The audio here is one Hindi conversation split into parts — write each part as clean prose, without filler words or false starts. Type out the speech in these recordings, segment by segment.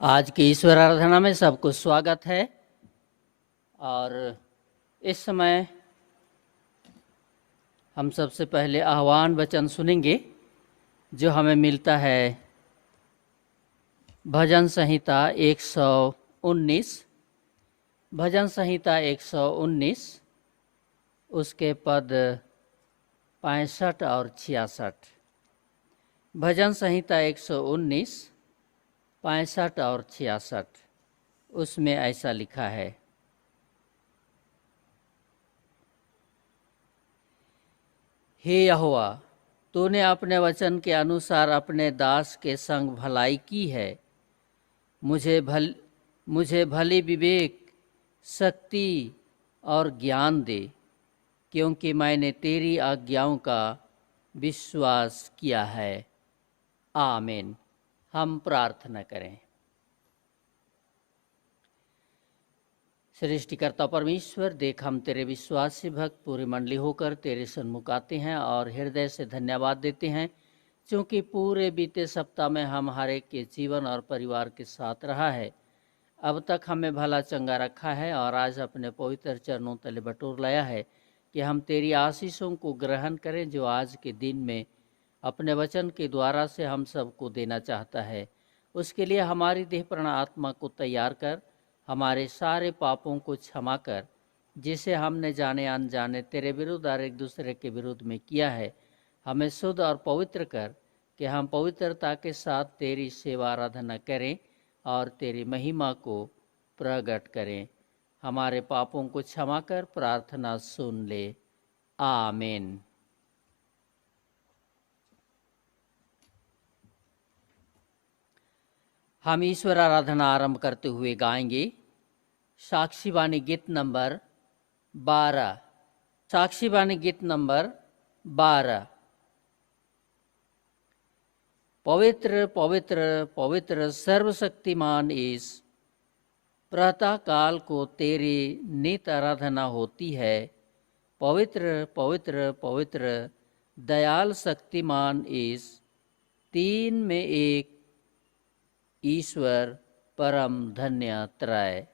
आज की ईश्वर आराधना में सबको स्वागत है। और इस समय हम सबसे पहले आह्वान वचन सुनेंगे जो हमें मिलता है भजन संहिता 119। भजन संहिता 119 उसके पद 65 और 66। भजन संहिता 119 65 और 66 उसमें ऐसा लिखा है, हे यहोवा, तूने अपने वचन के अनुसार अपने दास के संग भलाई की है। मुझे भली विवेक, शक्ति और ज्ञान दे, क्योंकि मैंने तेरी आज्ञाओं का विश्वास किया है। आमीन। हम प्रार्थना करें। सृष्टिकर्ता परमेश्वर, देख हम तेरे विश्वासी भक्त पूरी मंडली होकर तेरे सन्मुख आते हैं और हृदय से धन्यवाद देते हैं, क्योंकि पूरे बीते सप्ताह में हम हर एक के जीवन और परिवार के साथ रहा है। अब तक हमें भला चंगा रखा है और आज अपने पवित्र चरणों तले बटोर लाया है कि हम तेरी आशीषों को ग्रहण करें, जो आज के दिन में अपने वचन के द्वारा से हम सबको देना चाहता है। उसके लिए हमारी देह प्राण आत्मा को तैयार कर, हमारे सारे पापों को क्षमा कर, जिसे हमने जाने अनजाने तेरे विरुद्ध और एक दूसरे के विरुद्ध में किया है। हमें शुद्ध और पवित्र कर कि हम पवित्रता के साथ तेरी सेवा आराधना करें और तेरी महिमा को प्रकट करें। हमारे पापों को क्षमा कर, प्रार्थना सुन ले। आमीन। हम ईश्वर आराधना आरंभ करते हुए गाएंगे साक्षी वाणी गीत नंबर 12। साक्षी वाणी गीत नंबर 12। पवित्र पवित्र पवित्र सर्वशक्तिमान ईश, प्रातः काल को तेरी नित आराधना होती है। पवित्र पवित्र पवित्र दयाल शक्तिमान ईश, तीन में एक ईश्वर परम धन्य त्रय।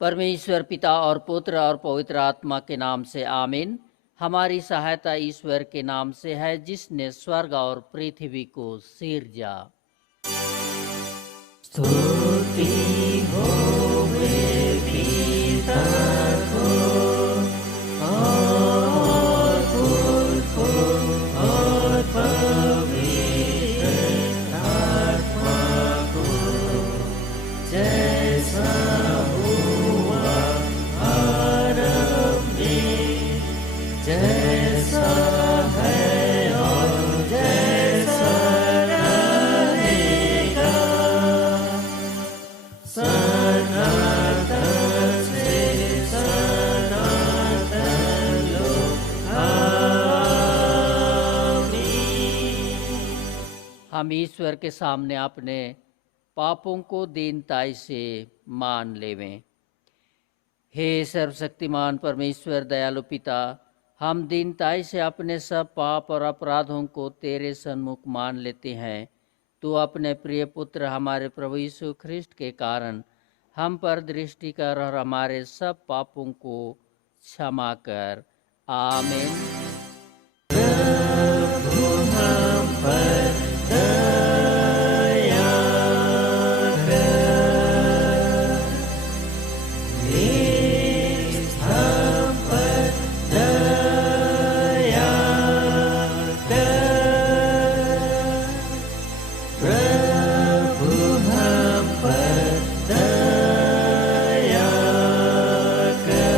परमेश्वर पिता और पुत्र और पवित्र आत्मा के नाम से आमीन। हमारी सहायता ईश्वर के नाम से है, जिसने स्वर्ग और पृथ्वी को सिरजा। स्तुति होवे पिता को और पुत्र को और पवित्र आत्मा को, जैसा हुआ आरंभ में, जैसा है और जैसा रहेगा, सनातन से सनातन लोग। आमीन। हम ईश्वर के सामने अपने पापों को दीनताई से मान लेवें। हे सर्वशक्तिमान परमेश्वर दयालु पिता, हम दीनताई से अपने सब पाप और अपराधों को तेरे सन्मुख मान लेते हैं। तू अपने प्रिय पुत्र हमारे प्रभु यीशु ख्रिस्ट के कारण हम पर दृष्टि कर और हमारे सब पापों को क्षमा कर। आमीन। प्रभु हम पर दया कर, हम पर दया कर, प्रभु हम पर दया कर।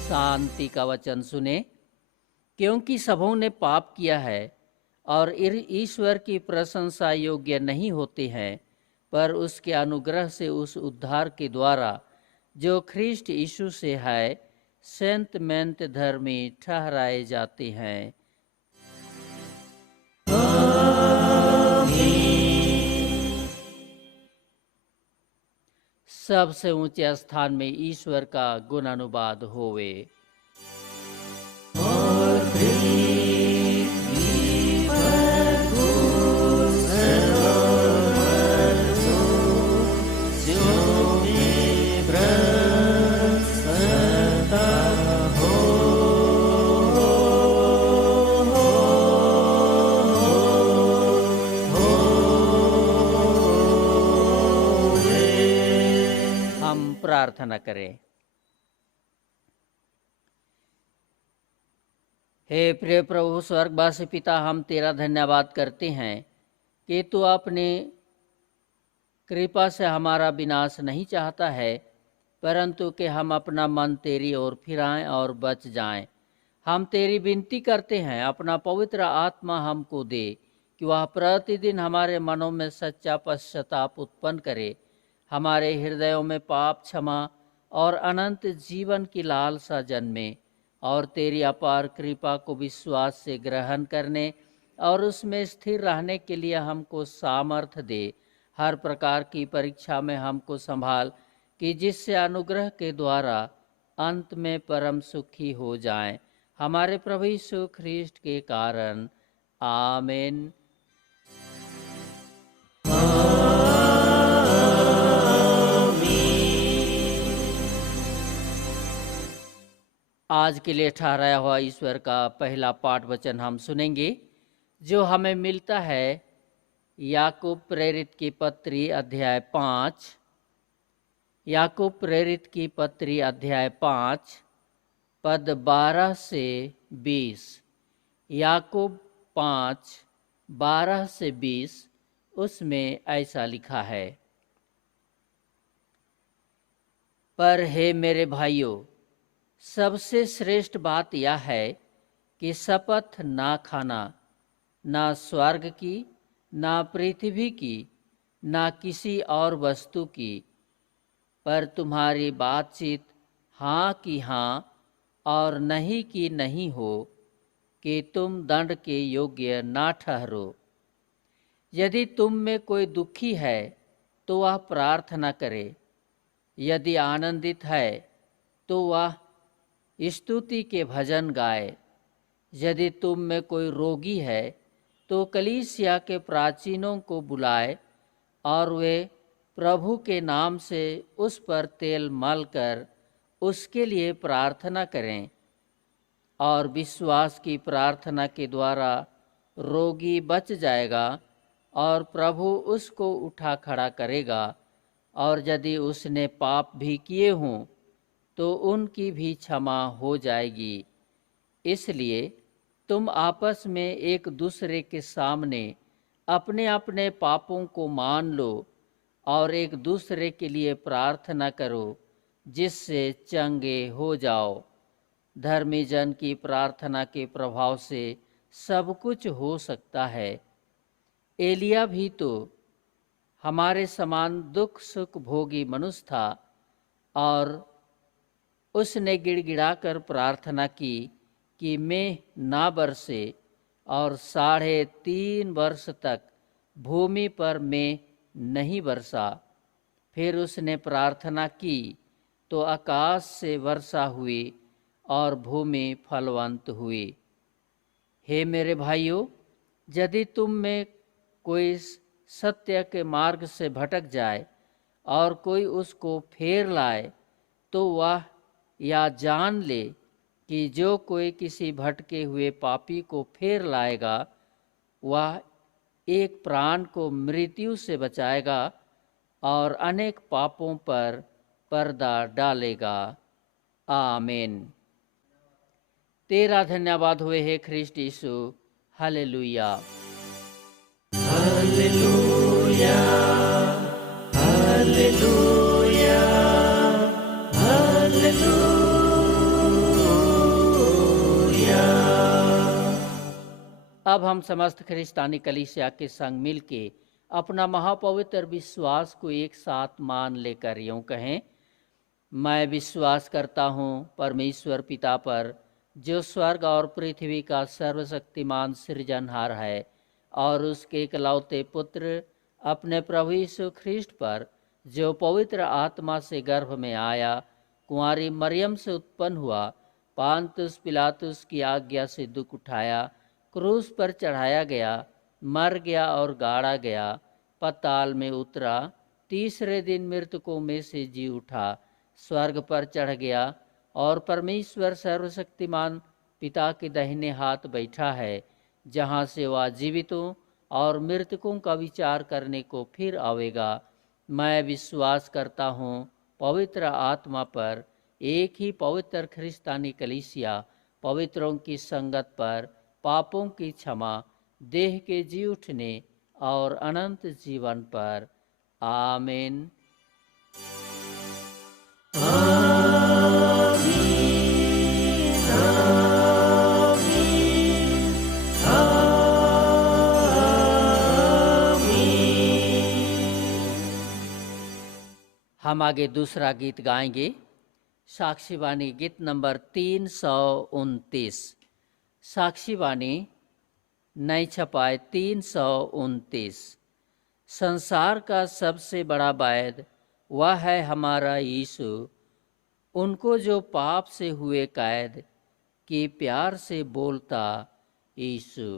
शांति का वचन सुने। क्योंकि सबों ने पाप किया है और ईश्वर की प्रशंसा योग्य नहीं होते हैं, पर उसके अनुग्रह से उस उद्धार के द्वारा जो ख्रिस्ट यीशु से है, संत मेंत धर्मी ठहराए जाते हैं। सबसे ऊंचे स्थान में ईश्वर का गुणानुवाद होवे। और प्रार्थना करें। हे प्रिय प्रभु स्वर्गवासी पिता, हम तेरा धन्यवाद करते हैं कि तू अपनी कृपा से हमारा विनाश नहीं चाहता है, परंतु कि हम अपना मन तेरी ओर फिराएं और बच जाएं। हम तेरी विनती करते हैं, अपना पवित्र आत्मा हमको दे कि वह प्रतिदिन हमारे मनों में सच्चा पश्चाताप उत्पन्न करे, हमारे हृदयों में पाप क्षमा और अनंत जीवन की लालसा जन्मे, और तेरी अपार कृपा को विश्वास से ग्रहण करने और उसमें स्थिर रहने के लिए हमको सामर्थ्य दे। हर प्रकार की परीक्षा में हमको संभाल कि जिससे अनुग्रह के द्वारा अंत में परम सुखी हो जाएं, हमारे प्रभु यीशु ख्रिस्ट के कारण। आमीन। आज के लिए ठहराया हुआ ईश्वर का पहला पाठ वचन हम सुनेंगे, जो हमें मिलता है याकूब प्रेरित की पत्री अध्याय 5। याकूब प्रेरित की पत्री अध्याय 5 पद 12 से 20। याकूब 5 12 से 20, उसमें ऐसा लिखा है। पर हे मेरे भाइयों, सबसे श्रेष्ठ बात यह है कि शपथ ना खाना, ना स्वर्ग की, ना पृथ्वी की, ना किसी और वस्तु की, पर तुम्हारी बातचीत हाँ की हाँ और नहीं की नहीं हो, कि तुम दंड के योग्य ना ठहरो। यदि तुम में कोई दुखी है तो वह प्रार्थना करे, यदि आनंदित है तो वह स्तुति के भजन गाए। यदि तुम में कोई रोगी है तो कलीसिया के प्राचीनों को बुलाए और वे प्रभु के नाम से उस पर तेल मलकर उसके लिए प्रार्थना करें और विश्वास की प्रार्थना के द्वारा रोगी बच जाएगा और प्रभु उसको उठा खड़ा करेगा। और यदि उसने पाप भी किए हों तो उनकी भी क्षमा हो जाएगी। इसलिए तुम आपस में एक दूसरे के सामने अपने अपने पापों को मान लो और एक दूसरे के लिए प्रार्थना करो जिससे चंगे हो जाओ। धर्मी जन की प्रार्थना के प्रभाव से सब कुछ हो सकता है। एलिया भी तो हमारे समान दुख सुख भोगी मनुष्य था और उसने गिड़गिड़ाकर प्रार्थना की कि मेघ ना बरसे, और 3.5 वर्ष तक भूमि पर मेघ नहीं बरसा। फिर उसने प्रार्थना की तो आकाश से वर्षा हुई और भूमि फलवंत हुई। हे मेरे भाइयों, यदि तुम में कोई सत्य के मार्ग से भटक जाए और कोई उसको फेर लाए, तो वह या जान ले कि जो कोई किसी भटके हुए पापी को फेर लाएगा, वह एक प्राण को मृत्यु से बचाएगा और अनेक पापों पर पर्दा डालेगा। आमीन। तेरा धन्यवाद हुए हे ख्रिस्ट यीशु। हालेलुया, हालेलुया, हालेलुया, हालेलुया। अब हम समस्त ख्रिस्तानी कलीसिया के संग मिलके अपना महापवित्र विश्वास को एक साथ मान लेकर यूं कहें, मैं विश्वास करता हूँ परमेश्वर पिता पर, जो स्वर्ग और पृथ्वी का सर्वशक्तिमान सृजनहार है, और उसके इकलौते पुत्र अपने प्रभु यीशु ख्रिस्ट पर, जो पवित्र आत्मा से गर्भ में आया, कुंवारी मरियम से उत्पन्न हुआ, पांतुस पिलातुस की आज्ञा से दुख उठाया, क्रूस पर चढ़ाया गया, मर गया और गाड़ा गया, पाताल में उतरा, तीसरे दिन मृतकों में से जी उठा, स्वर्ग पर चढ़ गया और परमेश्वर सर्वशक्तिमान पिता के दाहिने हाथ बैठा है, जहाँ से वह जीवितों और मृतकों का विचार करने को फिर आवेगा। मैं विश्वास करता हूँ पवित्र आत्मा पर, एक ही पवित्र ख्रिस्तानी कलीसिया, पवित्रों की संगत पर, पापों की क्षमा, देह के जी उठने और अनंत जीवन पर। आमीन। हम आगे दूसरा गीत गाएंगे, साक्षीवाणी गीत नंबर 329। साक्षीवाणी नई छपाई 329। संसार का सबसे बड़ा वैद वह है हमारा यीशु, उनको जो पाप से हुए कैद की प्यार से बोलता यीशु।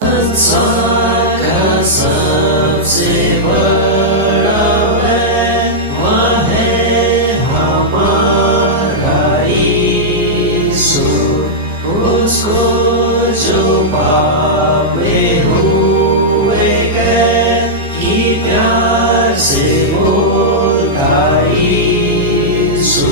संसार का सबसे बड़ा वैद वह है हमारा यीशु, उसको जो पाप में हुए कैद की प्यार से बोलता यीशु।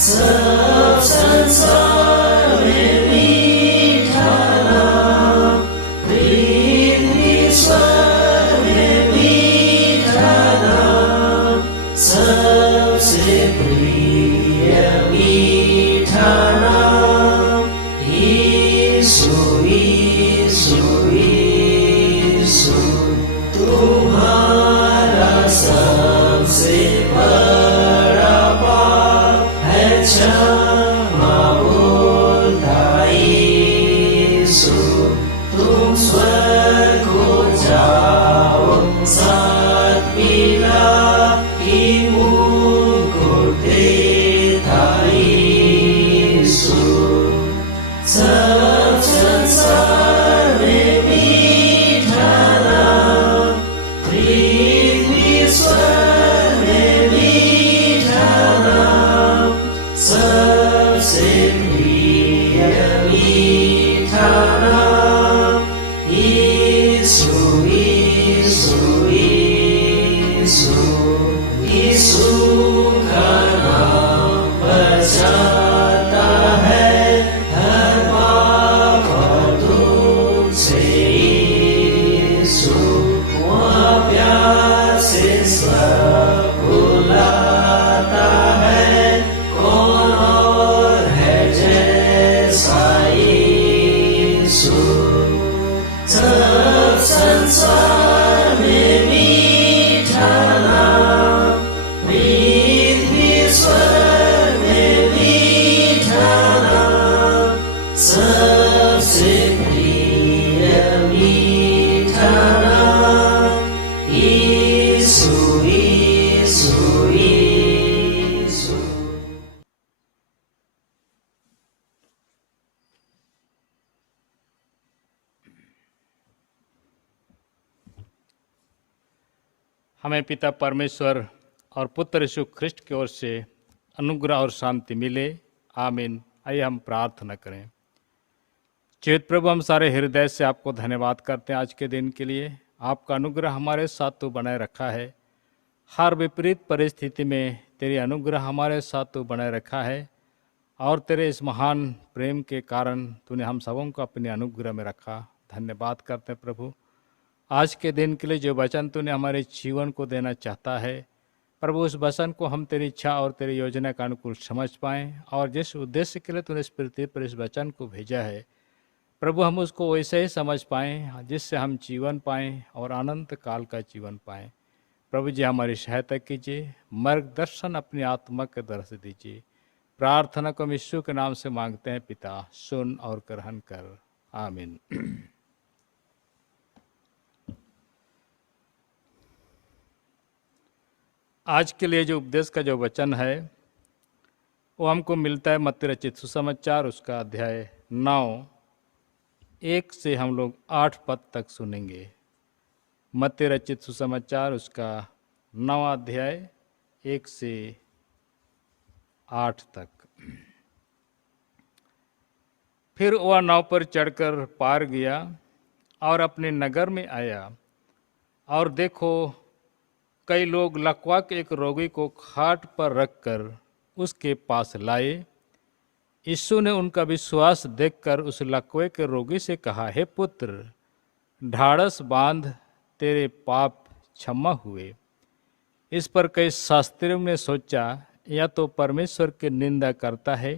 सब संसार में मीठा नाम, पृथ्वी स्वर्ग में मीठा नाम, सबसे प्रिय मीठा नाम यीशु, यीशु, यीशु। तुम्हारा सबसे बड़ा पाप है क्षमा बोलता यीशु। तुम स्वर्ग को जाओ, साथ मिलाप की मुकुट देता यीशु। सब भुलाता है, कौन और है जैसा यीशु। सब संसार में मीठा नाम, पृथ्वी स्वर्ग में मीठा नाम, सबसे प्रिय मीठा नाम, यीशु यीशु यीशु। हमें पिता परमेश्वर और पुत्र यीशु ख्रिस्ट की ओर से अनुग्रह और शांति मिले, आमीन। आइए हम प्रार्थना करें। जीवित प्रभु, हम सारे हृदय से आपको धन्यवाद करते हैं आज के दिन के लिए। आपका अनुग्रह हमारे साथ तो बनाए रखा है, हर विपरीत परिस्थिति में तेरी अनुग्रह हमारे साथ तो बनाए रखा है, और तेरे इस महान प्रेम के कारण तूने हम सबों को अपने अनुग्रह में रखा। धन्यवाद करते हैं प्रभु आज के दिन के लिए, जो वचन तूने हमारे जीवन को देना चाहता है प्रभु, उस वचन को हम तेरी इच्छा और तेरी योजना के अनुकूल समझ पाएँ, और जिस उद्देश्य के लिए तूने इस पृथ्वी पर इस वचन को भेजा है प्रभु, हम उसको वैसे ही समझ पाएँ जिससे हम जीवन पाएँ और अनंत काल का जीवन पाएँ। प्रभु जी, हमारी सहायता कीजिए, मार्गदर्शन अपनी आत्मा के दर से दीजिए। प्रार्थना को हम यीशु के नाम से मांगते हैं पिता, सुन और ग्रहण कर, आमीन। आज के लिए जो उपदेश का जो वचन है वो हमको मिलता है मत्ती रचित सुसमाचार, उसका अध्याय 9, 1 से हम लोग 8 पद तक सुनेंगे। मत्ती रचित सुसमाचार उसका 9वां अध्याय 1 से 8 तक। फिर वह नाव पर चढ़कर पार गया और अपने नगर में आया, और देखो कई लोग लकवा के एक रोगी को खाट पर रखकर उसके पास लाए। यीशु ने उनका विश्वास देखकर उस लकवे के रोगी से कहा, हे पुत्र, ढाढ़स बांध, तेरे पाप क्षमा हुए। इस पर कई शास्त्रियों ने सोचा, या तो परमेश्वर की निंदा करता है।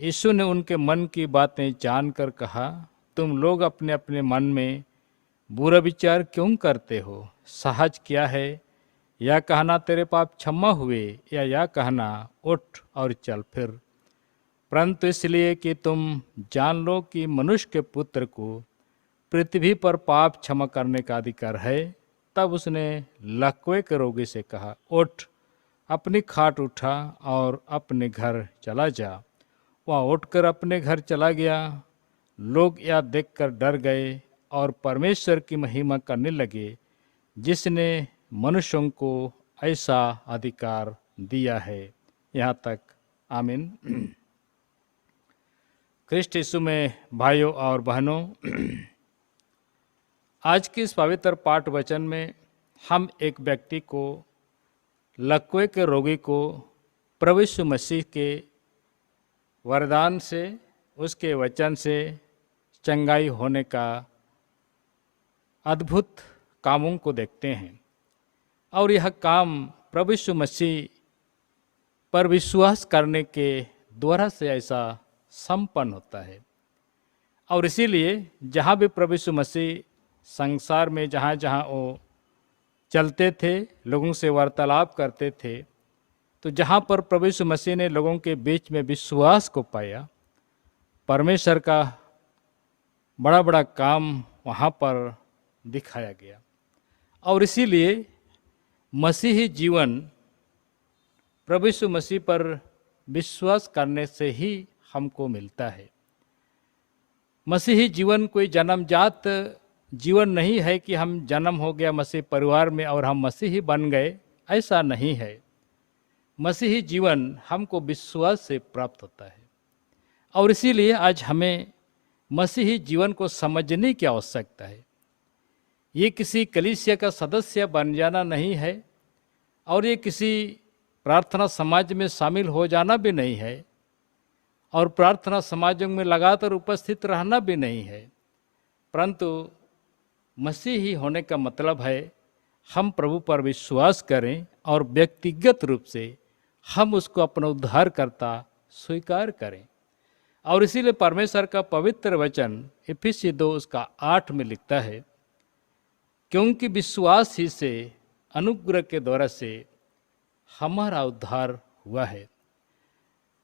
यीशु ने उनके मन की बातें जानकर कहा, तुम लोग अपने अपने मन में बुरा विचार क्यों करते हो? सहज क्या है, या कहना तेरे पाप क्षमा हुए, या यह कहना उठ और चल फिर? परंतु इसलिए कि तुम जान लो कि मनुष्य के पुत्र को पृथ्वी पर पाप क्षमा करने का अधिकार है। तब उसने लकवे के रोगी से कहा, उठ, अपनी खाट उठा और अपने घर चला जा। वह उठकर अपने घर चला गया। लोग यह देखकर डर गए और परमेश्वर की महिमा करने लगे, जिसने मनुष्यों को ऐसा अधिकार दिया है। यहाँ तक, आमीन। ख्रिस्ट यीशु में भाइयों और बहनों, आज की इस पवित्र पाठ वचन में हम एक व्यक्ति को, लकवे के रोगी को, प्रभु यीशु मसीह के वरदान से, उसके वचन से चंगाई होने का अद्भुत कामों को देखते हैं। और यह काम प्रभु यीशु मसीह पर विश्वास करने के द्वारा से ऐसा संपन्न होता है। और इसीलिए जहाँ भी प्रभु यीशु मसीह संसार में जहाँ जहाँ वो चलते थे, लोगों से वार्तालाप करते थे, तो जहाँ पर प्रभु यीशु मसीह ने लोगों के बीच में विश्वास को पाया, परमेश्वर का बड़ा बड़ा काम वहाँ पर दिखाया गया। और इसीलिए मसीही जीवन प्रभु यीशु मसीह पर विश्वास करने से ही हमको मिलता है। मसीही जीवन कोई जन्मजात जीवन नहीं है कि हम जन्म हो गया मसीह परिवार में और हम मसीही बन गए, ऐसा नहीं है। मसीही जीवन हमको विश्वास से प्राप्त होता है। और इसीलिए आज हमें मसीही जीवन को समझने की आवश्यकता है। ये किसी कलीसिया का सदस्य बन जाना नहीं है, और ये किसी प्रार्थना समाज में शामिल हो जाना भी नहीं है, और प्रार्थना समाजों में लगातार उपस्थित रहना भी नहीं है। परंतु मसीही होने का मतलब है हम प्रभु पर विश्वास करें और व्यक्तिगत रूप से हम उसको अपना उद्धारकर्ता स्वीकार करें। और इसीलिए परमेश्वर का पवित्र वचन इफिसी 2 उसका 8 में लिखता है, क्योंकि विश्वास ही से अनुग्रह के द्वारा से हमारा उद्धार हुआ है।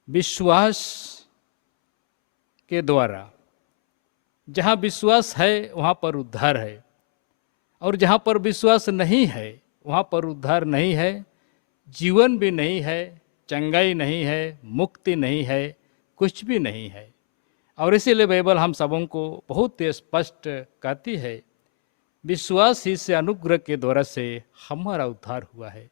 विश्वास के द्वारा, जहाँ विश्वास है वहाँ पर उद्धार है, और जहाँ पर विश्वास नहीं है वहाँ पर उद्धार नहीं है, जीवन भी नहीं है, चंगाई नहीं है, मुक्ति नहीं है, कुछ भी नहीं है। और इसीलिए बाइबल हम सबों को बहुत ही स्पष्ट कहती है, विश्वास ही से अनुग्रह के द्वारा से हमारा उद्धार हुआ है।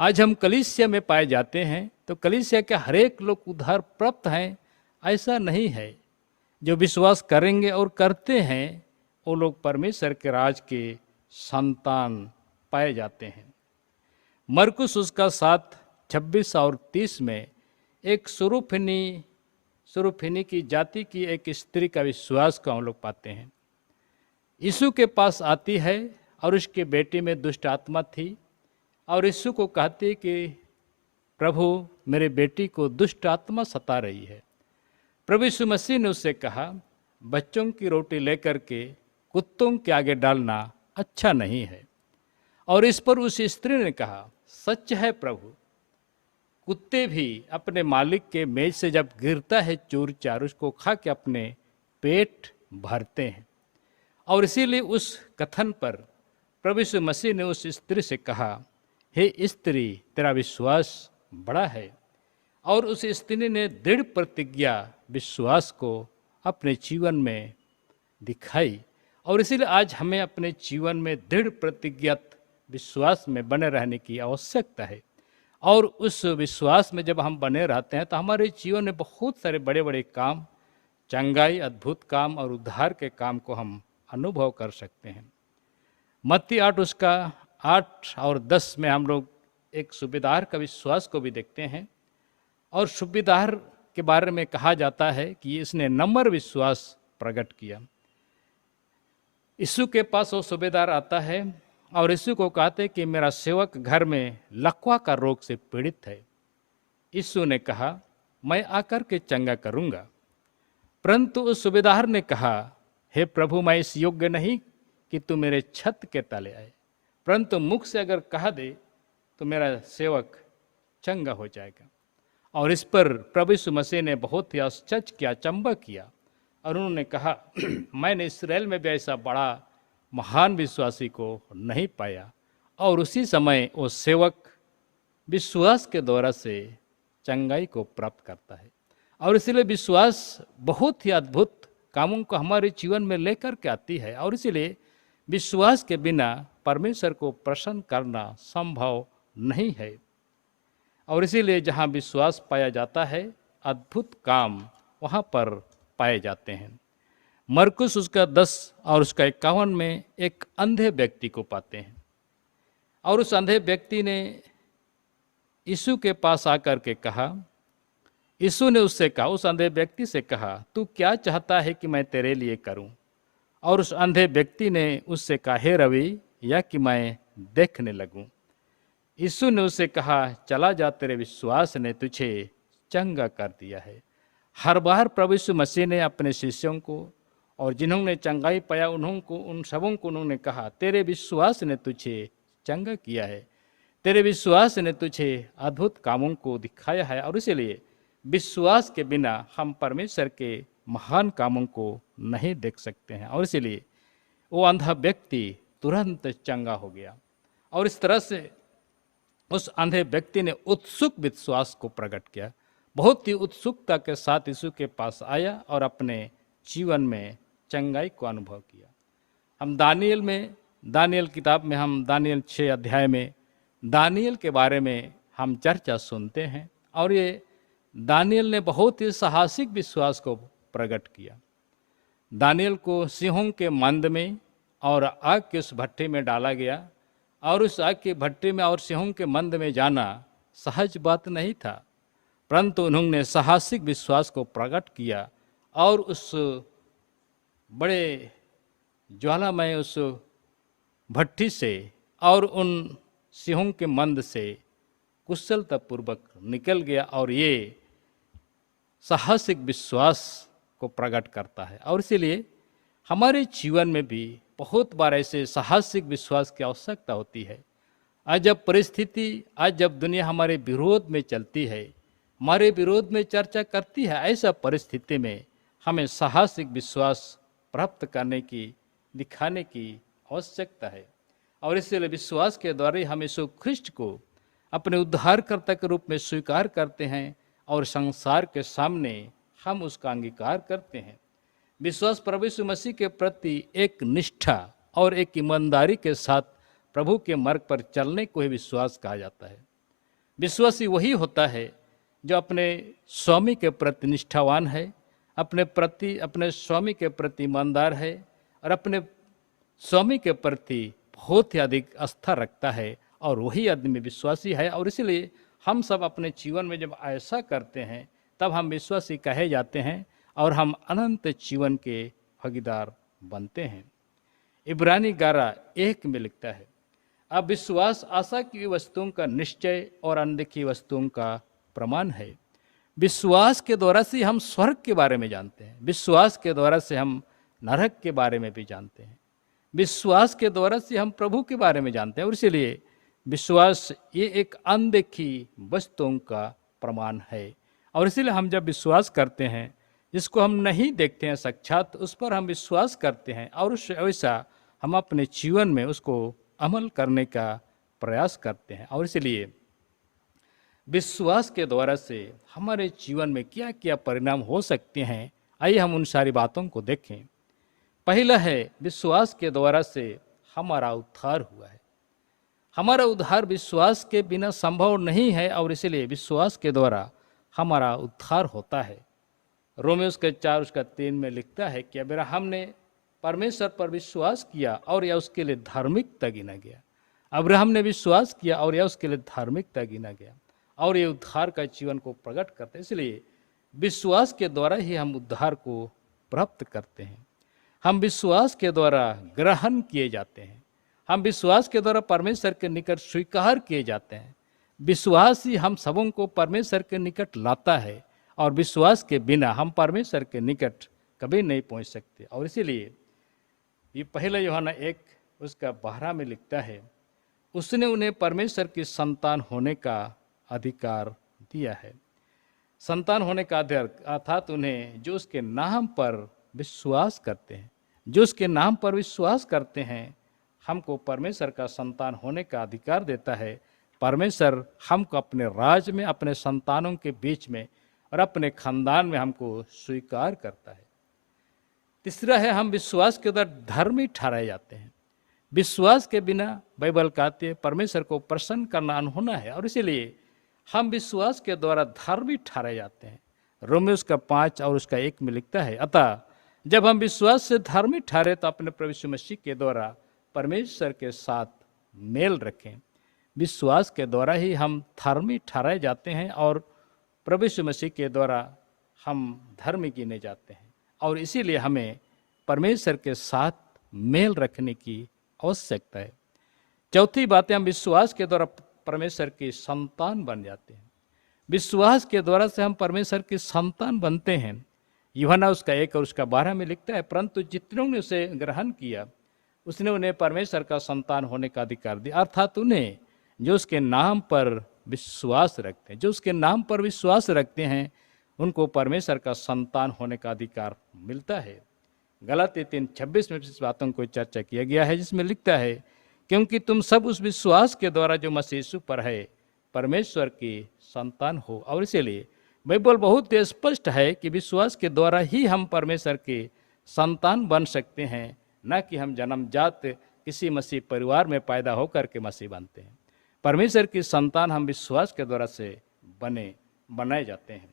आज हम कलीसिया में पाए जाते हैं तो कलीसिया के हर एक लोग उद्धार प्राप्त हैं, ऐसा नहीं है। जो विश्वास करेंगे और करते हैं वो लोग परमेश्वर के राज के संतान पाए जाते हैं। मरकुस उसका 7:26 और 30 में एक सुरूफिनी की जाति की एक स्त्री का विश्वास को हम लोग पाते हैं। यीशु के पास आती है और उसके बेटी में दुष्ट आत्मा थी, और यीशु को कहती कि प्रभु मेरे बेटी को दुष्ट आत्मा सता रही है। प्रभु यीशु मसीह ने उससे कहा, बच्चों की रोटी लेकर के कुत्तों के आगे डालना अच्छा नहीं है। और इस पर उस स्त्री ने कहा, सच है प्रभु, कुत्ते भी अपने मालिक के मेज से जब गिरता है चूर चार उसको खा के अपने पेट भरते हैं। और इसीलिए उस कथन पर प्रभु यीशु मसीह ने उस स्त्री से कहा, हे स्त्री तेरा विश्वास बड़ा है। और उस स्त्री ने दृढ़ प्रतिज्ञा विश्वास को अपने जीवन में दिखाई। और इसीलिए आज हमें अपने जीवन में दृढ़ प्रतिज्ञात विश्वास में बने रहने की आवश्यकता है। और उस विश्वास में जब हम बने रहते हैं तो हमारे जीवन में बहुत सारे बड़े बड़े काम, चंगाई, अद्भुत काम और उद्धार के काम को हम अनुभव कर सकते हैं। मत्ती 8 उसका 8 और 10 में हम लोग एक सूबेदार का विश्वास को भी देखते हैं। और सूबेदार के बारे में कहा जाता है कि इसने नम्र विश्वास प्रकट किया। यीशु के पास वो सूबेदार आता है और यीशु को कहते कि मेरा सेवक घर में लकवा का रोग से पीड़ित है। यीशु ने कहा, मैं आकर के चंगा करूंगा। परंतु उस सूबेदार ने कहा, हे प्रभु, मैं इस योग्य नहीं कि तू मेरे छत के तले आए, परंतु मुख से अगर कहा दे तो मेरा सेवक चंगा हो जाएगा। और इस पर प्रभु यीशु मसीह ने बहुत ही आश्चर्य किया, अचंभा किया, और उन्होंने कहा, मैंने इस्राएल में भी ऐसा बड़ा महान विश्वासी को नहीं पाया। और उसी समय वो सेवक विश्वास के द्वारा से चंगाई को प्राप्त करता है। और इसलिए विश्वास बहुत ही अद्भुत कामों को हमारे जीवन में लेकर के आती है। और इसीलिए विश्वास के बिना परमेश्वर को प्रसन्न करना संभव नहीं है। और इसीलिए जहाँ विश्वास पाया जाता है, अद्भुत काम वहाँ पर पाए जाते हैं। मरकुस उसका 10 और उसका 51 में एक अंधे व्यक्ति को पाते हैं। और उस अंधे व्यक्ति ने यीशु के पास आकर के कहा, यीशु ने उससे कहा, उस अंधे व्यक्ति से कहा, तू क्या चाहता है कि मैं तेरे लिए करूं? और उस अंधे व्यक्ति ने उससे कहा, हे रवि, या कि मैं देखने लगूं। यीशु ने उससे कहा, चला जा, तेरे विश्वास ने तुझे चंगा कर दिया है। हर बार प्रभु यीशु मसीह ने अपने शिष्यों को और जिन्होंने चंगाई पाया उन सबों को उन्होंने कहा, तेरे विश्वास ने तुझे चंगा किया है, तेरे विश्वास ने तुझे अद्भुत कामों को दिखाया है। और इसलिए विश्वास के बिना हम परमेश्वर के महान कामों को नहीं देख सकते हैं। और इसलिए वो अंधा व्यक्ति तुरंत चंगा हो गया। और इस तरह से उस अंधे व्यक्ति ने उत्सुक विश्वास को प्रकट किया, बहुत ही उत्सुकता के साथ यीशु के पास आया और अपने जीवन में चंगाई को अनुभव किया। हम दानियल किताब में हम दानियल 6 अध्याय में दानियल के बारे में हम चर्चा सुनते हैं। और ये दानियल ने बहुत ही साहसिक विश्वास को प्रकट किया। दानियल को सिंहों के मंद में और आग के उस भट्टे में डाला गया। और उस आग की भट्टे में और सिंहों के मंद में जाना सहज बात नहीं था, परंतु उन्होंने साहसिक विश्वास को प्रकट किया और उस बड़े ज्वालामय उस भट्टी से और उन सिंहों के मंद से कुशलतापूर्वक निकल गया। और ये साहसिक विश्वास को प्रकट करता है। और इसीलिए हमारे जीवन में भी बहुत बार ऐसे साहसिक विश्वास की आवश्यकता होती है। आज जब दुनिया हमारे विरोध में चलती है, हमारे विरोध में चर्चा करती है, ऐसा परिस्थिति में हमें साहसिक विश्वास प्राप्त करने की, दिखाने की आवश्यकता है। और इसलिए विश्वास के द्वारा ही हम यीशु ख्रिस्ट को अपने उद्धारकर्ता के रूप में स्वीकार करते हैं और संसार के सामने हम उसका अंगीकार करते हैं। विश्वास प्रभु यीशु मसीह के प्रति एक निष्ठा और एक ईमानदारी के साथ प्रभु के मार्ग पर चलने को ही विश्वास कहा जाता है। विश्वासी वही होता है जो अपने स्वामी के प्रति निष्ठावान है, अपने स्वामी के प्रति ईमानदार है और अपने स्वामी के प्रति बहुत ही अधिक आस्था रखता है, और वही आदमी विश्वासी है। और इसलिए हम सब अपने जीवन में जब ऐसा करते हैं तब हम विश्वासी कहे जाते हैं और हम अनंत जीवन के भागीदार बनते हैं। इब्रानी 11:1 में लिखता है, अब विश्वास आशा की वस्तुओं का निश्चय और अनदेखी वस्तुओं का प्रमाण है। विश्वास के द्वारा से हम स्वर्ग के बारे में जानते हैं, विश्वास के द्वारा से हम नरक के बारे में भी जानते हैं, विश्वास के द्वारा से हम प्रभु के बारे में जानते हैं। और इसलिए विश्वास ये एक अनदेखी वस्तुओं का प्रमाण है। और इसलिए हम जब विश्वास करते हैं, जिसको हम नहीं देखते हैं साक्षात, उस पर हम विश्वास करते हैं और उस वैसा हम अपने जीवन में उसको अमल करने का प्रयास करते हैं। और इसलिए विश्वास के द्वारा से हमारे जीवन में क्या क्या परिणाम हो सकते हैं, आइए हम उन सारी बातों को देखें। पहला है, विश्वास के द्वारा से हमारा उद्धार हुआ है। हमारा उद्धार विश्वास के बिना संभव नहीं है, और इसलिए विश्वास के द्वारा हमारा उद्धार होता है। रोमियो 4:3 में लिखता है कि अब्राहम ने परमेश्वर पर विश्वास किया और यह उसके लिए धार्मिकता गिना गया। अब्राहम ने विश्वास किया और यह उसके लिए धार्मिकता गिना गया, और ये उद्धार का जीवन को प्रकट करते हैं। इसलिए विश्वास के द्वारा ही हम उद्धार को प्राप्त करते हैं। हम विश्वास के द्वारा ग्रहण किए जाते हैं, हम विश्वास के द्वारा परमेश्वर के निकट स्वीकार किए जाते हैं। विश्वास ही हम सबों को परमेश्वर के निकट लाता है, और विश्वास के बिना हम परमेश्वर के निकट कभी नहीं पहुंच सकते। और इसीलिए ये पहला यूहन्ना 1:12 में लिखता है, उसने उन्हें परमेश्वर की संतान होने का अधिकार दिया है। संतान होने का अधिकार अर्थात उन्हें जो उसके नाम पर विश्वास करते हैं, जो उसके नाम पर विश्वास करते हैं, हमको परमेश्वर का संतान होने का अधिकार देता है। परमेश्वर हमको अपने राज में, अपने संतानों के बीच में और अपने खानदान में हमको स्वीकार करता है। तीसरा है, हम विश्वास के द्वारा धर्मी ठहराए जाते हैं। विश्वास के बिना बाइबल कहती है परमेश्वर को प्रसन्न करना अनहोना है, और इसीलिए हम विश्वास के द्वारा धर्मी ठहराए जाते हैं। रोमियो 5:1 में लिखता है, अतः जब हम विश्वास से धर्मी ठहरे तो अपने प्रभु यीशु मसीह के द्वारा परमेश्वर के साथ मेल रखें। विश्वास के द्वारा ही हम धर्मी ठहराए जाते हैं और प्रभु यीशु मसीह के द्वारा हम धर्मी गिने जाते हैं, और इसीलिए हमें परमेश्वर के साथ मेल रखने की आवश्यकता है। चौथी बात है, हम विश्वास के द्वारा परमेश्वर की संतान बन जाते हैं। विश्वास के द्वारा से हम परमेश्वर की संतान बनते हैं। यूहन्ना 1:12 में लिखता है, परंतु जितनों ने उसे ग्रहण किया उसने उन्हें परमेश्वर का संतान होने का अधिकार दिया, अर्थात उन्हें जो उसके नाम पर विश्वास रखते हैं, जो उसके नाम पर विश्वास रखते हैं, उनको परमेश्वर का संतान होने का अधिकार मिलता है। गलाती 3:26 में इस बातों को चर्चा किया गया है, जिसमें लिखता है, क्योंकि तुम सब उस विश्वास के द्वारा जो मसीह यीशु पर है परमेश्वर की संतान हो। और इसीलिए बाइबल बहुत स्पष्ट है कि विश्वास के द्वारा ही हम परमेश्वर के संतान बन सकते हैं, न कि हम जन्मजात किसी मसीह परिवार में पैदा होकर के मसीह बनते हैं। परमेश्वर की संतान हम विश्वास के द्वारा से बनाए जाते हैं।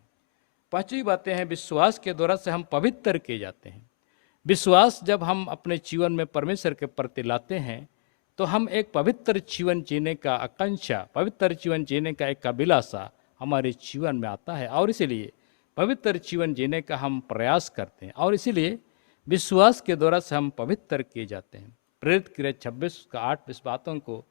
पांचवी बातें हैं, विश्वास के द्वारा से हम पवित्र किए जाते हैं। विश्वास जब हम अपने जीवन में परमेश्वर के प्रति लाते हैं तो हम एक पवित्र जीवन जीने का आकांक्षा, पवित्र जीवन जीने का एक अभिलाषा हमारे जीवन में आता है, और इसीलिए पवित्र जीवन जीने का हम प्रयास करते हैं, और इसीलिए विश्वास के द्वारा से हम पवित्र किए जाते हैं। प्रेरित क्रिया 26:8 इस बातों को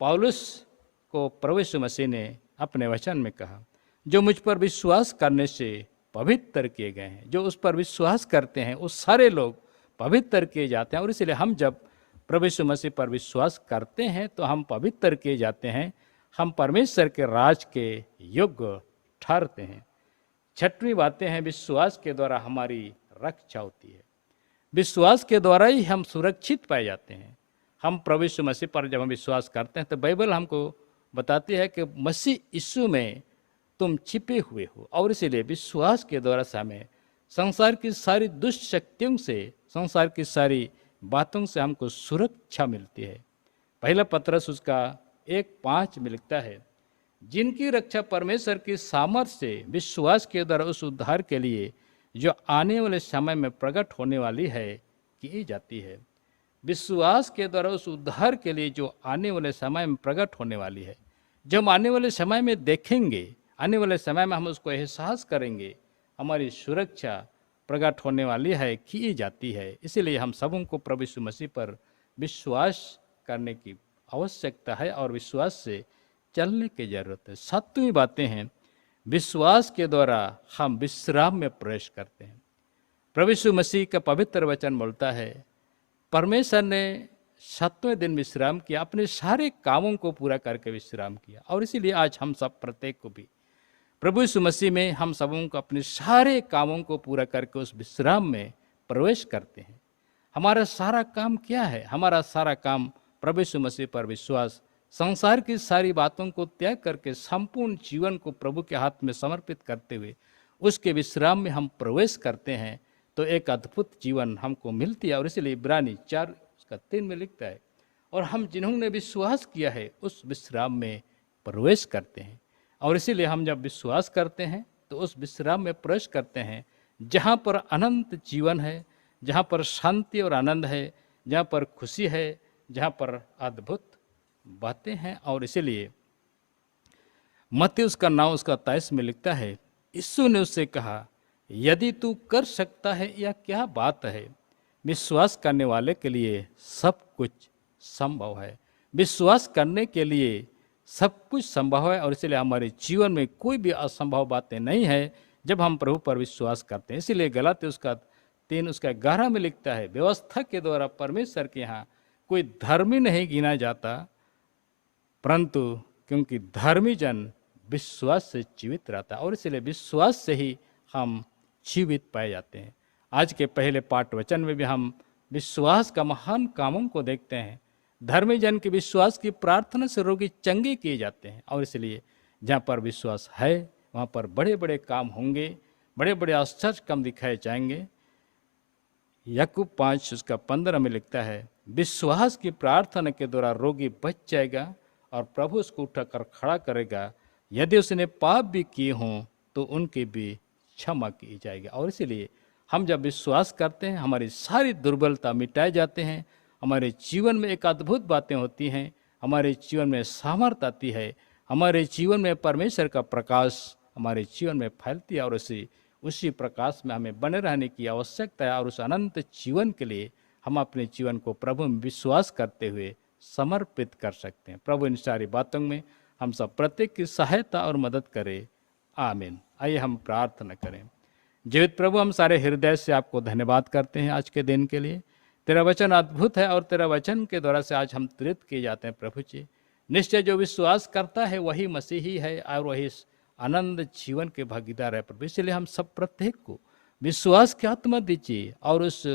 पौलुस को प्रभु यीशु मसीह ने अपने वचन में कहा, जो मुझ पर विश्वास करने से पवित्र किए गए हैं। जो उस पर विश्वास करते हैं उस सारे लोग पवित्र किए जाते हैं। और इसलिए हम जब प्रभु यीशु मसीह पर विश्वास करते हैं तो हम पवित्र किए जाते हैं, हम परमेश्वर के राज के योग्य ठहरते हैं। छठवीं बातें हैं, विश्वास के द्वारा हमारी रक्षा होती है। विश्वास के द्वारा ही हम सुरक्षित पाए जाते हैं। हम प्रभु यीशु मसीह पर जब हम विश्वास करते हैं तो बाइबल हमको बताती है कि मसीह यीशु में तुम छिपे हुए हो, और इसीलिए विश्वास के द्वारा से हमें संसार की सारी दुष्ट शक्तियों से, संसार की सारी बातों से हमको सुरक्षा मिलती है। पहला पत्रस उसका 1:5 में लिखता है, जिनकी रक्षा परमेश्वर की सामर्थ्य से विश्वास के द्वारा उस उद्धार के लिए जो आने वाले समय में प्रकट होने वाली है की जाती है। विश्वास के द्वारा उस उद्धार के लिए जो आने वाले समय में प्रकट होने वाली है, जो हम आने वाले समय में देखेंगे, आने वाले समय में हम उसको एहसास करेंगे, हमारी सुरक्षा प्रकट होने वाली है की जाती है। इसीलिए हम सबों को प्रभु यीशु मसीह पर विश्वास करने की आवश्यकता है और विश्वास से चलने की जरूरत है। 7वीं बातें हैं, विश्वास के द्वारा हम विश्राम में प्रवेश करते हैं। प्रभु यीशु मसीह का पवित्र वचन बोलता है, परमेश्वर ने 7वें दिन विश्राम किया, अपने सारे कामों को पूरा करके विश्राम किया। और इसीलिए आज हम सब प्रत्येक को भी प्रभु यीशु मसीह में हम सबों को अपने सारे कामों को पूरा करके उस विश्राम में प्रवेश करते हैं। हमारा सारा काम क्या है? हमारा सारा काम प्रभु यीशु मसीह पर विश्वास, संसार की सारी बातों को त्याग करके संपूर्ण जीवन को प्रभु के हाथ में समर्पित करते हुए उसके विश्राम में हम प्रवेश करते हैं तो एक अद्भुत जीवन हमको मिलती है। और इसलिए इब्रानी 4:3 में लिखता है, और हम जिन्होंने विश्वास किया है उस विश्राम में प्रवेश करते हैं। और इसीलिए हम जब विश्वास करते हैं तो उस विश्राम में प्रवेश करते हैं जहाँ पर अनंत जीवन है, जहाँ पर शांति और आनंद है, जहाँ पर खुशी है, जहाँ पर अद्भुत बातें हैं। और इसीलिए मत्ती उसका 9:23 में लिखता है, यीशु ने उससे कहा, यदि तू कर सकता है यह क्या बात है? विश्वास करने वाले के लिए सब कुछ संभव है। विश्वास करने के लिए सब कुछ संभव है। और इसलिए हमारे जीवन में कोई भी असंभव बातें नहीं है जब हम प्रभु पर विश्वास करते हैं। इसीलिए गलाती उसका 3:11 में लिखता है, व्यवस्था के द्वारा परमेश्वर के यहाँ कोई धर्मी नहीं गिना जाता, परंतु क्योंकि धर्मी जन विश्वास से जीवित रहता है। और इसलिए विश्वास से ही हम जीवित पाए जाते हैं। आज के पहले पाठ वचन में भी हम विश्वास का महान कामों को देखते हैं। धर्मी जन के विश्वास की प्रार्थना से रोगी चंगे किए जाते हैं। और इसलिए जहाँ पर विश्वास है वहाँ पर बड़े बड़े काम होंगे, बड़े बड़े आश्चर्य काम दिखाए जाएंगे। याकूब 5:15 में लिखता है, विश्वास की प्रार्थना के द्वारा रोगी बच जाएगा और प्रभु उसको उठाकर खड़ा करेगा। यदि उसने पाप भी किए हों तो उनके भी क्षमा की जाएगी। और इसीलिए हम जब विश्वास करते हैं हमारी सारी दुर्बलता मिटाए जाते हैं, हमारे जीवन में एक अद्भुत बातें होती हैं, हमारे जीवन में सामर्थ्य आती है, हमारे जीवन में परमेश्वर का प्रकाश हमारे जीवन में फैलती है। और उसी प्रकाश में हमें बने रहने की आवश्यकता है। और उस अनंत जीवन के लिए हम अपने जीवन को प्रभु में विश्वास करते हुए समर्पित कर सकते हैं। प्रभु इन सारी बातों में हम सब प्रत्येक की सहायता और मदद करे। आमीन। आइए हम प्रार्थना करें। जीवित प्रभु, हम सारे हृदय से आपको धन्यवाद करते हैं आज के दिन के लिए। तेरा वचन अद्भुत है और तेरा वचन के द्वारा से आज हम प्रेरित किए जाते हैं। प्रभु जी, निश्चय जो विश्वास करता है वही मसीही है और वही आनंद जीवन के भागीदार है। प्रभु, इसलिए हम सब प्रत्येक को विश्वास की आत्मा दीजिए और उस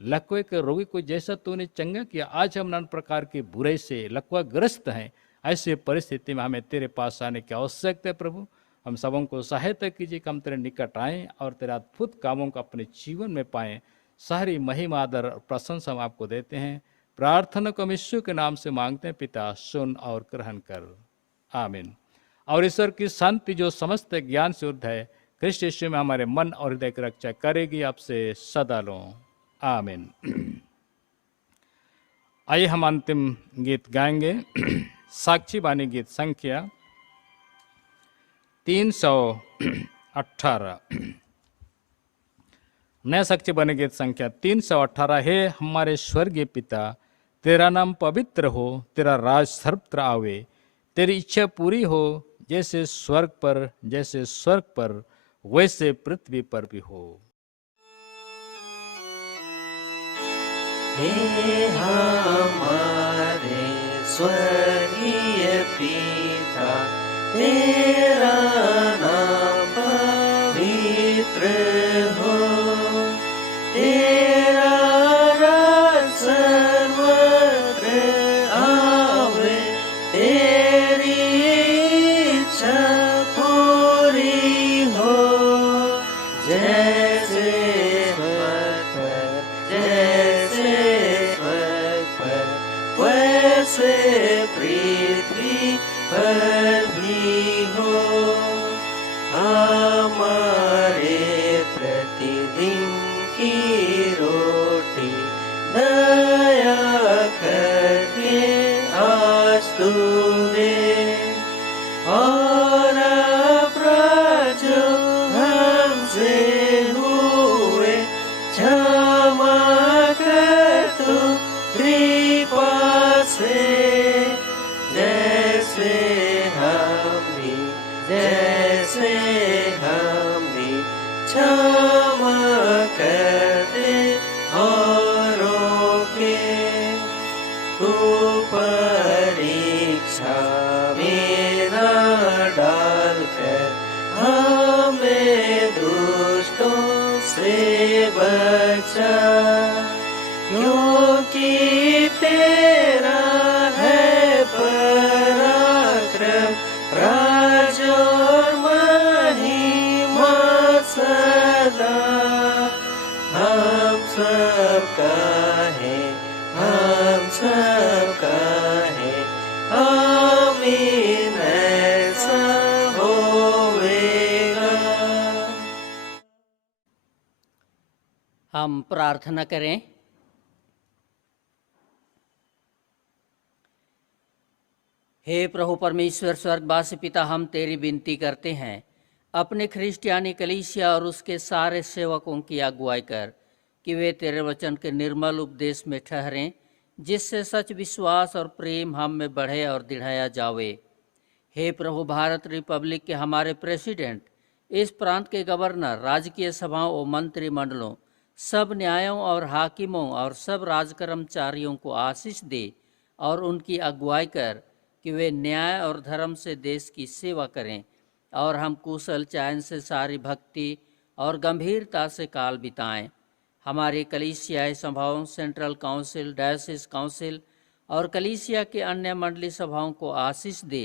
लकवे के रोगी को जैसा तूने चंगा किया, आज हम नाना प्रकार की बुराई से लकवाग्रस्त हैं। ऐसे परिस्थिति में हमें तेरे पास आने की आवश्यकता है। प्रभु, हम सबों को सहायता कीजिए कि हम तेरे निकट आएँ और तेरे अद्भुत कामों को अपने जीवन में पाएँ। सारी महिमा आदर और प्रशंसा हम आपको देते हैं। प्रार्थना को हम यीशु के नाम से मांगते हैं। पिता, सुन और ग्रहण कर। आमीन। और ईश्वर की शांति जो समस्त ज्ञान से ऊर्ध्व है, कृष्ण यीशु में हमारे मन और हृदय की रक्षा करेगी आपसे सदा लो। आमीन। आइए हम अंतिम गीत गाएंगे। साक्षी बानी गीत संख्या 318। नया साक्षी बानी गीत संख्या 318। हे हमारे स्वर्गीय पिता, तेरा नाम पवित्र हो, तेरा राज सर्वत्र आवे, तेरी इच्छा पूरी हो, जैसे स्वर्ग पर वैसे पृथ्वी पर भी हो। हे हमारे स्वर्गीय पिता, तेरा नाम पवित्र हो, तेरा राज सर्वत्र आवे, तेरी इच्छा पूरी हो, जैसे स्वर्ग पर वैसे पृथ्वी पर भी हो। हमारे प्रतिदिन की रोटी दया करके आज तू दे, और अपराध जो हमसे हुए क्षमा कर तू कृपा से, जैसे हम भी क्षमा करते औरों के। तू परीक्षा में न डालकर हमें दुष्टों से बचा, क्योंकि तेरा है पराक्रम, राज और महिमा सदा। हम सबका है, आमीन, ऐसा होवेगा। हम प्रार्थना करें। हे प्रभु परमेश्वर स्वर्गवासी पिता, हम तेरी विनती करते हैं, अपने ख्रिस्टियानी कलीसिया और उसके सारे सेवकों की अगुवाई कर कि वे तेरे वचन के निर्मल उपदेश में ठहरें, जिससे सच, विश्वास और प्रेम हम में बढ़े और दृढ़ाया जावे। हे प्रभु, भारत रिपब्लिक के हमारे प्रेसिडेंट, इस प्रांत के गवर्नर, राजकीय सभाओं और मंत्रिमंडलों, सब न्यायों और हाकिमों और सब राजकर्मचारियों को आशीष दे और उनकी अगुवाई कर कि वे न्याय और धर्म से देश की सेवा करें, और हम कुशल चैन से सारी भक्ति और गंभीरता से काल बिताएं। हमारी कलीसियाई सभाओं, सेंट्रल काउंसिल, डायोसिस काउंसिल और कलीसिया के अन्य मंडली सभाओं को आशीष दे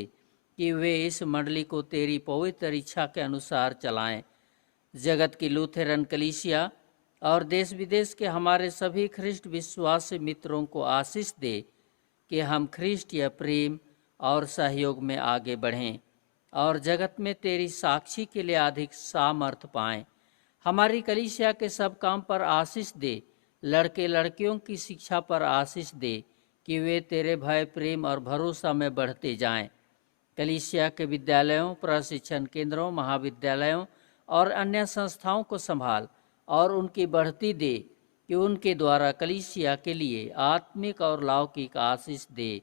कि वे इस मंडली को तेरी पवित्र इच्छा के अनुसार चलाएं। जगत की लूथरन कलीसिया और देश विदेश के हमारे सभी ख्रिस्ट विश्वासी मित्रों को आशीष दे कि हम ख्रिस्टीय प्रेम और सहयोग में आगे बढ़ें और जगत में तेरी साक्षी के लिए अधिक सामर्थ पाएं। हमारी कलीसिया के सब काम पर आशीष दे, लड़के लड़कियों की शिक्षा पर आशीष दे कि वे तेरे भय, प्रेम और भरोसा में बढ़ते जाएं। कलीसिया के विद्यालयों, प्रशिक्षण केंद्रों, महाविद्यालयों और अन्य संस्थाओं को संभाल और उनकी बढ़ती दे कि उनके द्वारा कलीसिया के लिए आत्मिक और लौकिक आशीष दे।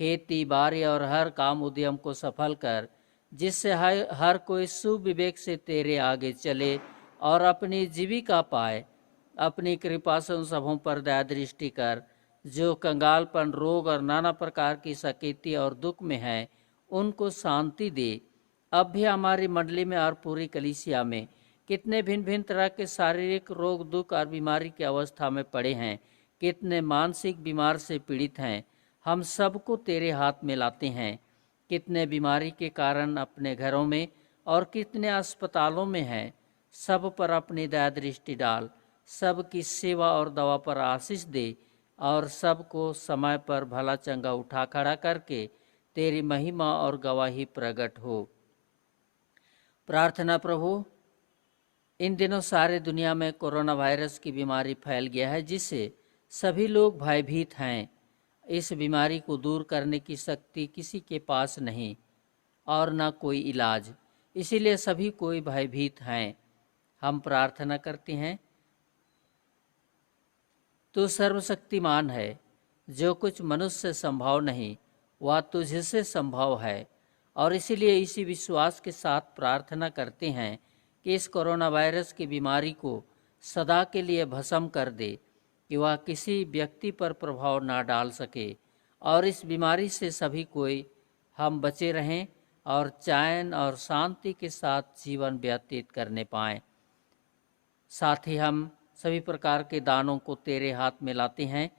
खेती बाड़ी और हर काम उद्यम को सफल कर, जिससे हर कोई सुविवेक से तेरे आगे चले और अपनी जीविका पाए। अपनी कृपा से उन सबों पर दया दृष्टि कर जो कंगालपन, रोग और नाना प्रकार की सकेती और दुख में है, उनको शांति दे। अब भी हमारी मंडली में और पूरी कलीसिया में कितने भिन्न भिन्न तरह के शारीरिक रोग, दुख और बीमारी की अवस्था में पड़े हैं, कितने मानसिक बीमार से पीड़ित हैं, हम सबको तेरे हाथ में लाते हैं। कितने बीमारी के कारण अपने घरों में और कितने अस्पतालों में हैं, सब पर अपनी दया दृष्टि डाल। सब की सेवा और दवा पर आशीष दे और सबको समय पर भला चंगा उठा खड़ा करके तेरी महिमा और गवाही प्रकट हो। प्रार्थना प्रभु, इन दिनों सारे दुनिया में कोरोना वायरस की बीमारी फैल गया है, जिससे सभी लोग भयभीत हैं। इस बीमारी को दूर करने की शक्ति किसी के पास नहीं और न कोई इलाज, इसीलिए सभी कोई भयभीत हैं। हम प्रार्थना करते हैं, तू सर्वशक्तिमान है, जो कुछ मनुष्य से संभव नहीं वह तुझसे संभव है। और इसीलिए इसी विश्वास के साथ प्रार्थना करते हैं कि इस कोरोना वायरस की बीमारी को सदा के लिए भस्म कर दे, कि वह किसी व्यक्ति पर प्रभाव ना डाल सके और इस बीमारी से सभी कोई हम बचे रहें और चैन और शांति के साथ जीवन व्यतीत करने पाएं। साथ ही हम सभी प्रकार के दानों को तेरे हाथ में लाते हैं,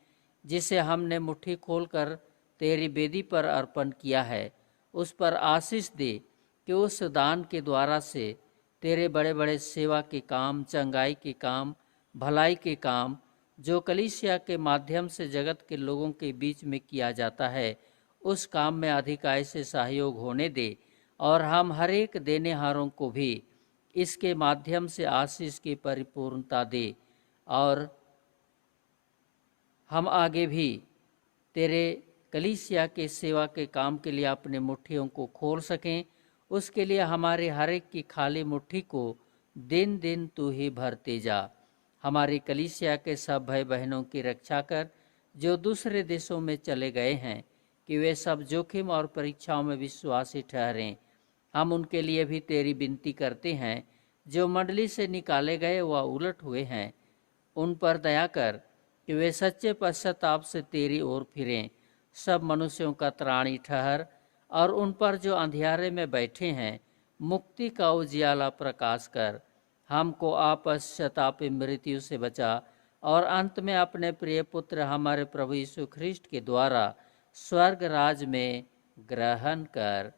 जिसे हमने मुट्ठी खोलकर तेरी वेदी पर अर्पण किया है। उस पर आशीष दे कि उस दान के द्वारा से तेरे बड़े बड़े सेवा के काम, चंगाई के काम, भलाई के काम जो कलीसिया के माध्यम से जगत के लोगों के बीच में किया जाता है, उस काम में अधिकाई से सहयोग होने दे और हम हर एक देनेहारों को भी इसके माध्यम से आशीष की परिपूर्णता दे और हम आगे भी तेरे कलीसिया के सेवा के काम के लिए अपने मुट्ठियों को खोल सकें। उसके लिए हमारे हर एक की खाली मुट्ठी को दिन दिन तू ही भरते जा। हमारी कलीसिया के सब भाई बहनों की रक्षा कर जो दूसरे देशों में चले गए हैं, कि वे सब जोखिम और परीक्षाओं में विश्वासी ठहरें। हम उनके लिए भी तेरी विनती करते हैं। जो मंडली से निकाले गए वह उलट हुए हैं, उन पर दया कर कि वे सच्चे पश्चाताप से तेरी ओर फिरें। सब मनुष्यों का त्राणी ठहर और उन पर जो अंधियारे में बैठे हैं मुक्ति का उजियाला प्रकाश कर। हमको अपश्चातापी मृत्यु से बचा और अंत में अपने प्रिय पुत्र हमारे प्रभु यीशु ख्रिस्ट के द्वारा स्वर्ग राज में ग्रहण कर।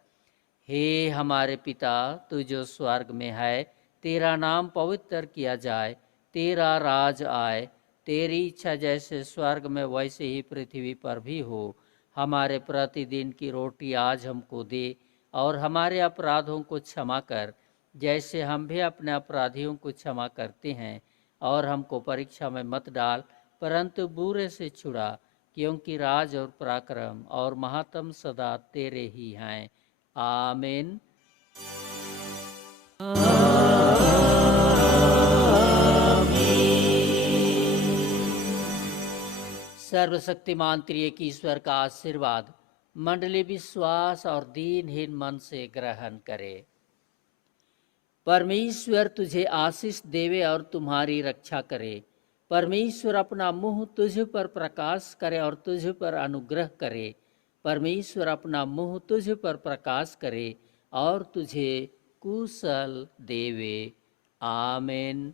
हे हमारे पिता, तू जो स्वर्ग में है, तेरा नाम पवित्र किया जाए, तेरा राज आए, तेरी इच्छा जैसे स्वर्ग में वैसे ही पृथ्वी पर भी हो। हमारे प्रतिदिन की रोटी आज हमको दे और हमारे अपराधों को क्षमा कर जैसे हम भी अपने अपराधियों को क्षमा करते हैं। और हमको परीक्षा में मत डाल परंतु बुरे से छुड़ा, क्योंकि राज और पराक्रम और महात्म सदा तेरे ही हैं। आमीन। सर्वशक्तिमान त्रिएक ईश्वर का आशीर्वाद मंडली विश्वास और दीनहीन मन से ग्रहण करे। परमेश्वर तुझे आशीष देवे और तुम्हारी रक्षा करे। परमेश्वर अपना मुंह तुझ पर प्रकाश करे और तुझ पर अनुग्रह करे। परमेश्वर अपना मुंह तुझ पर प्रकाश करे और तुझे कुशल देवे। आमीन।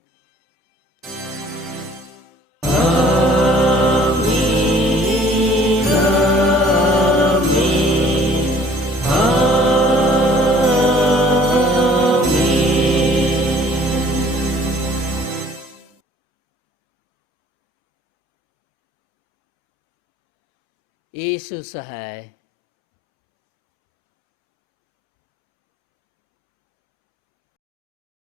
यीशु सहाय।